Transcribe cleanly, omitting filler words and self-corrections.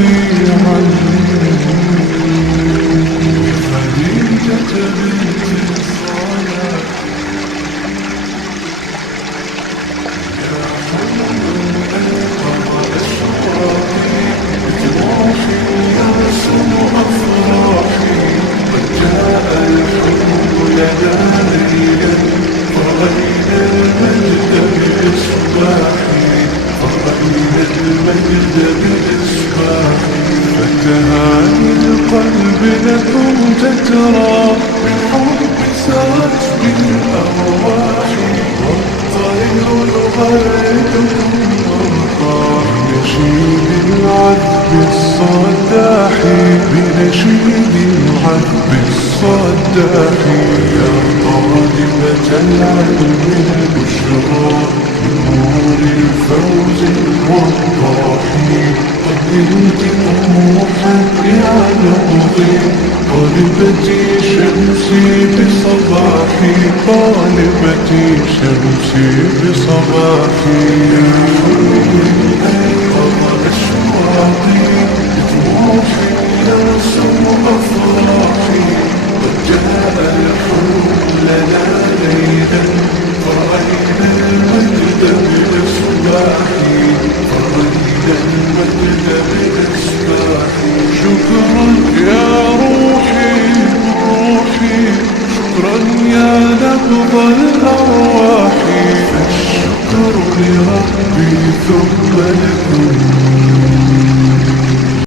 رفيعا خديجة بنت الصلاة يا حلم القمر أشراقي بطموحي يرسم أفراحي قد جاء الحب لنا ليلا فرأينا المجد بإصباحي فرأينا المجد بإصباحي فتهاني القلب لكم تترى بالحب سرت بالأرواح والطير يغردكم مرقى بنشيد العذب الصداحي بنشيد العذب الصداحي يا طالبة العلم البشرى بنور الفوز الوضاحي قدمت طموحا يا نبضي طالبتي شمسي بصباحي طالبتي شمسي بصباحي يا حلمي أيقظ أشواقي بطموحي يرسم أفراحي قد جاء الحلم لنا ليلا فرأينا المجد بإصباحي فرأينا المجد بإصباحي شكرا يا روحي روحي شكرا يا نبض الأرواح فالشكر لربي ثم لكم